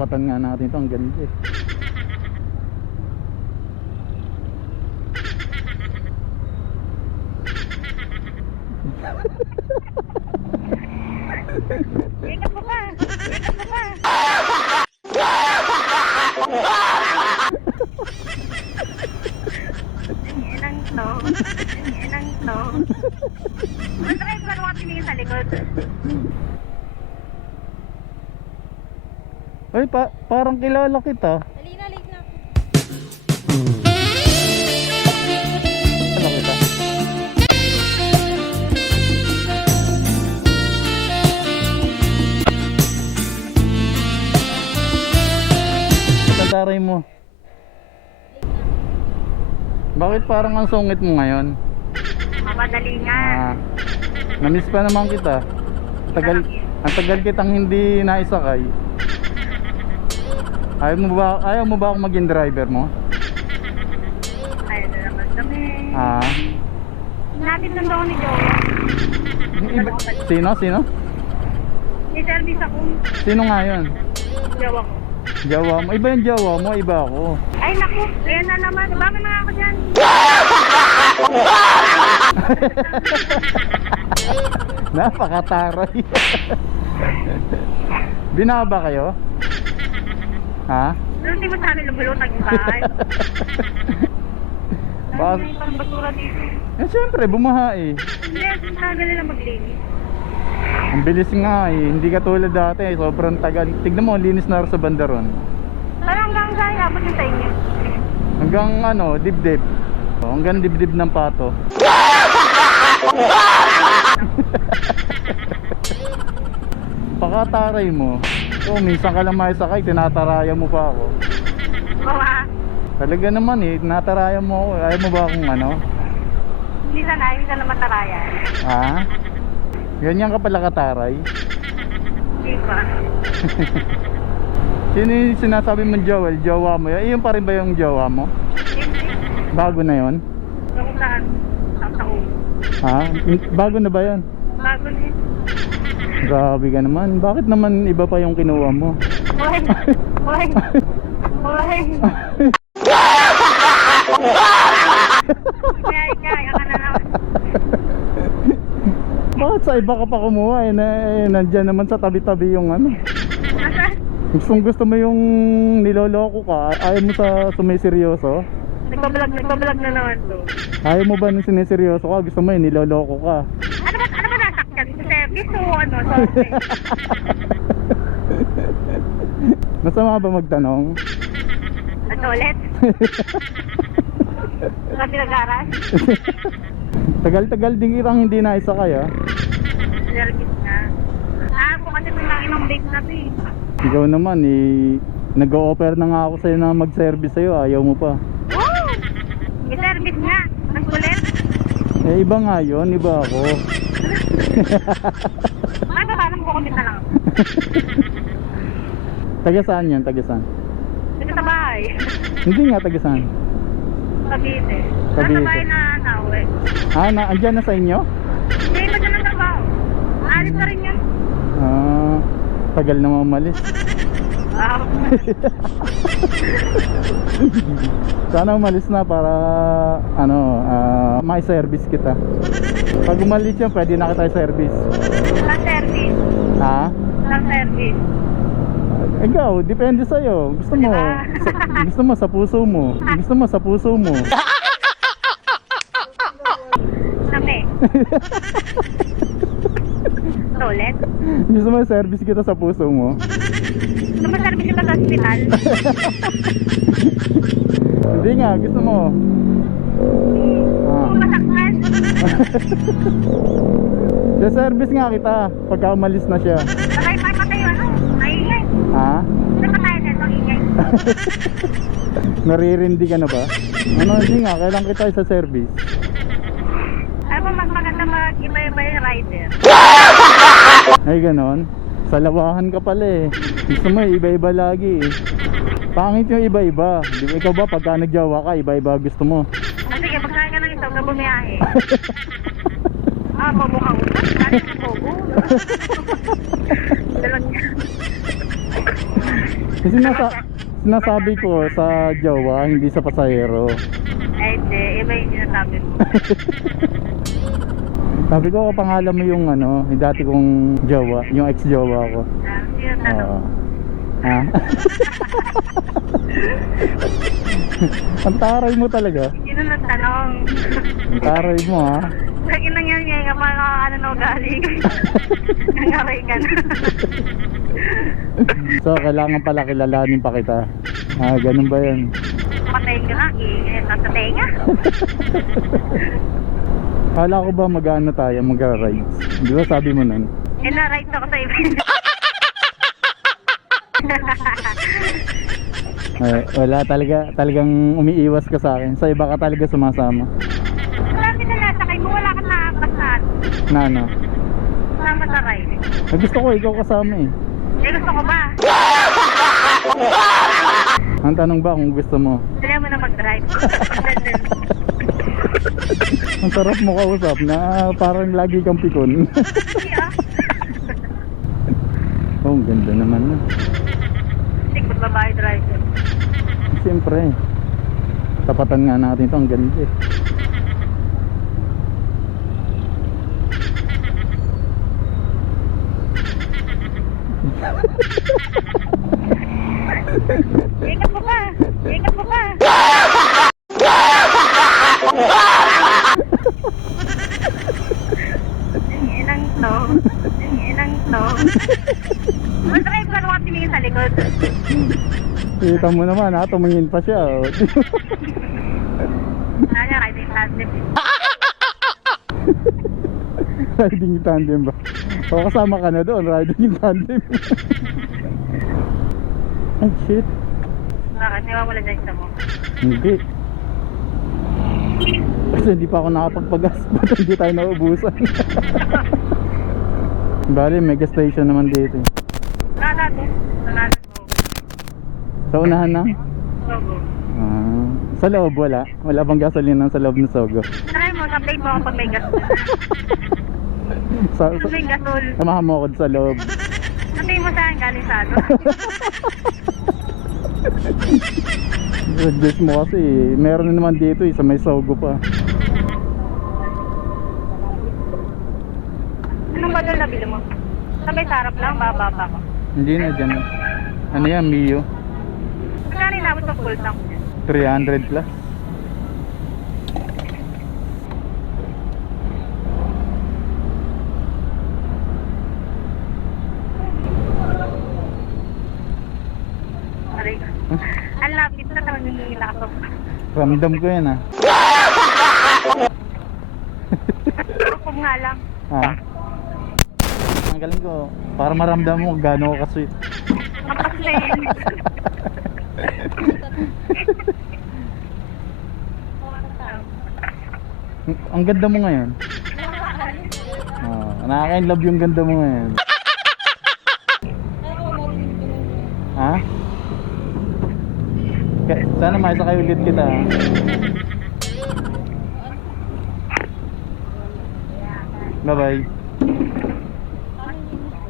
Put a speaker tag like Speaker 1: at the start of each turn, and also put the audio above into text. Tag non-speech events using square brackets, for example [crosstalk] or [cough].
Speaker 1: Tatapatan nga natin ito. Ang ganda eh.
Speaker 2: Ingat mo pa. Ingat mo pa. Inang to. Inang to. Mag-drive ka naman tingin sa likod.
Speaker 1: Ay, pa parang kilala kita.
Speaker 2: Halina, late na.
Speaker 1: Kilala kita. Tataray mo. Bakit parang ang sungit mo ngayon?
Speaker 2: Mamadali nga.
Speaker 1: Ah, namiss pa naman kita. Tagal, ang tagal kitang hindi naisakay. Ayaw mo ba, ayaw mo ba akong maging driver mo?
Speaker 2: Ayun na naman kami.
Speaker 1: Ah,
Speaker 2: Natin lang daw ni
Speaker 1: yung iba, sino, sino?
Speaker 2: May service ako.
Speaker 1: Sino nga yun?
Speaker 2: Jawa ko.
Speaker 1: Jawa mo, iba yung jawa mo, iba ako.
Speaker 2: Ay naku, ayan na naman. Bakit na ako dyan? [laughs]
Speaker 1: Napakataray. [laughs] Binaba kayo? Ha?
Speaker 2: Pero hindi mo sa amin lumulutang yung bahay.
Speaker 1: Bak
Speaker 2: may pang basura dito.
Speaker 1: eh, syempre, bumaha eh.
Speaker 2: Hindi, sinabi nila maglinis.
Speaker 1: Ang bilis nga eh, hindi katulad dati eh, sobrang tagal. Tignan mo, ang linis na rin sa bandaron.
Speaker 2: Parang hanggang saan abot yung sa inyo?
Speaker 1: Hanggang ano, dibdib. Oh, hanggang dibdib ng pato. [laughs] Pakataray mo. Oh, minsan ka lang maisakay, tinataraya mo pa ako.
Speaker 2: Oo ah.
Speaker 1: Talaga naman eh, tinataraya mo ako. Ayaw mo ba akong ano?
Speaker 2: Hindi sana, hindi sana mataraya.
Speaker 1: Ha? Ganyan ka pala kataray?
Speaker 2: Hindi pa. [laughs]
Speaker 1: Sino yung sinasabi mong Joel? Jowa mo yun? Iyon pa rin ba yung jowa mo? Bago na
Speaker 2: saan? Sa taon.
Speaker 1: Ha? Bago na ba yon?
Speaker 2: Bago na yun.
Speaker 1: Grabe ka naman. Bakit naman iba pa yung kinuha mo?
Speaker 2: Ka na naman.
Speaker 1: Bakit sa iba ka pa kumuha eh, na, eh nandyan naman sa tabi-tabi yung ano? Gustong gusto mo yung niloloko ka Ayaw mo sa sumiseryoso
Speaker 2: Nagbablog, nagbablog na naman to.
Speaker 1: Ayaw mo ba nung siniseryoso ka Gusto mo yung niloloko ka
Speaker 2: Ano ba, ano ba nasakyan? Sa service o ano? Sorry. [laughs]
Speaker 1: Masama ba magtanong?
Speaker 2: Ano ulit? [laughs] Kasi nag-aras?
Speaker 1: Tagal-tagal din kitang hindi naisakay ah
Speaker 2: Service na. Ah, kung kasi ito lang inong bake na to eh.
Speaker 1: Ikaw naman eh Nag-o-offer na nga ako sa'yo na mag-service sa'yo Ayaw mo pa
Speaker 2: Woo! May service nga. Ang kulit.
Speaker 1: Eh iba nga yun, iba ako
Speaker 2: Ay, parang kukumit na lang. [laughs]
Speaker 1: Taga saan yan? Taga saan?
Speaker 2: Dito sa bahay.
Speaker 1: Hindi nga taga saan
Speaker 2: Cavite. Nasa
Speaker 1: Cavite.
Speaker 2: bahay na nawe.
Speaker 1: Ah, na, andyan na sa inyo?
Speaker 2: Hindi pa dyan ang trabaho. Alis na rin yan.
Speaker 1: Ah, tagal na umalis.
Speaker 2: Ah, [laughs]
Speaker 1: Sana umalis na para ano, ah, may service kita. Pag umalis yan, pwede na kita service.
Speaker 2: lang service.
Speaker 1: Ha?
Speaker 2: Lang service.
Speaker 1: Ikaw, depende sa'yo. Gusto mo,
Speaker 2: Diba?
Speaker 1: sa, gusto mo sa puso mo. Gusto mo sa puso mo.
Speaker 2: Ito ulit.
Speaker 1: Gusto mo service kita sa puso mo.
Speaker 2: Gusto mo service kita sa hospital?
Speaker 1: Hindi nga, gusto mo. Service nga kita, pagka umalis na siya.
Speaker 2: Patay pa patay ano? Maingay.
Speaker 1: Ha?
Speaker 2: Pa tayo dito? Ingay. [laughs]
Speaker 1: Naririndi ka na ba? Ano, hindi nga, kailan kita sa service.
Speaker 2: Ano mas maganda mag-iba-iba yung rider?
Speaker 1: Ay, ganon. Sa lawahan ka pala eh. Gusto mo, iba-iba lagi eh. Pangit yung iba-iba. Ikaw ba, pagka nagjawa ka, iba-iba gusto mo.
Speaker 2: Sige, ka bumiyahe. [laughs] ah, ka ulit. Ano bobo? Dalang
Speaker 1: Kasi nasa, sinasabi ko sa jowa, hindi sa pasahero.
Speaker 2: Eh, hindi. Iba yung sinasabi mo. [laughs]
Speaker 1: Sabi ko, pangalan mo yung ano, yung dati kong jowa, yung ex-jowa ko.
Speaker 2: Ah, Sino tanong?
Speaker 1: Oo. Ha? [laughs] Ang taray mo talaga.
Speaker 2: Sino nagtanong?
Speaker 1: Ang taray mo ha.
Speaker 2: Lagi na nga nga nga mga ano na ugali. [laughs] Nangaray ka na. [laughs]
Speaker 1: So, kailangan pala kilalanin pa kita. Ah, ganun ba yun?
Speaker 2: Patayin ka nga. Eh, tatatayin nga.
Speaker 1: Kala ko ba mag-ano tayo, mag-rides? Di ba sabi mo nun?
Speaker 2: Eh, na-right ako sa iba.
Speaker 1: Eh, wala talaga, talagang umiiwas ka sa akin. Sa iba ka talaga sumasama.
Speaker 2: Marami na nasakay mo. Wala ka nakakasan.
Speaker 1: Na ano?
Speaker 2: Sa ride.
Speaker 1: Eh, gusto ko ikaw kasama eh.
Speaker 2: Eh, gusto ko ba?
Speaker 1: Ang tanong ba kung gusto mo?
Speaker 2: Dali mo na mag-drive. [laughs]
Speaker 1: Ang sarap mo kausap na parang lagi kang pikon.
Speaker 2: Ah.
Speaker 1: oh, ang ganda naman na.
Speaker 2: Babae driver.
Speaker 1: Siyempre. Tapatan nga natin ito, ang ganda eh.
Speaker 2: Ikat mo pa. Ikat mo pa. Inang to. Inang to. Mag-drive ka naman tingin sa likod.
Speaker 1: Kita mo naman ha, tumingin pa siya. oh.
Speaker 2: Riding tandem.
Speaker 1: riding in tandem ba? O kasama ka na doon, riding in tandem. Ay shit,
Speaker 2: Bakit? Di ba wala dyan sa mo?
Speaker 1: hindi. Kasi hindi pa ako nakapagpagas, [laughs] ba't hindi tayo naubusan? [laughs] Bali, mega station naman dito.
Speaker 2: Nanado.
Speaker 1: Sa unahan na?
Speaker 2: Logo.
Speaker 1: Ah, sa loob wala? Wala bang gasolina sa loob ng Sogo?
Speaker 2: Try mo, update mo ako pag may gasol.
Speaker 1: Sa, sa,
Speaker 2: may gasol.
Speaker 1: samahan mo ako sa loob.
Speaker 2: Update mo sa akin galing sa ano. [laughs]
Speaker 1: Suggest mo kasi, meron na naman dito eh, sa may Sogo pa.
Speaker 2: Anong ba doon nabili mo? Sabay sarap lang, bababa ko.
Speaker 1: Hindi na dyan. Ano yan, Mio?
Speaker 2: Magkano inabot sa full tank?
Speaker 1: 300 plus.
Speaker 2: Ang lapit na talagang hihila ako.
Speaker 1: Ramdam ko yan ah.
Speaker 2: Rupog nga lang.
Speaker 1: Ha? Ang galing ko, para maramdam mo kung gaano ka sweet. [laughs] Ang ganda mo ngayon. Oh, nakaka-inlove yung ganda mo ngayon. Ha? Sana maisakay ulit kita. ah. Bye-bye.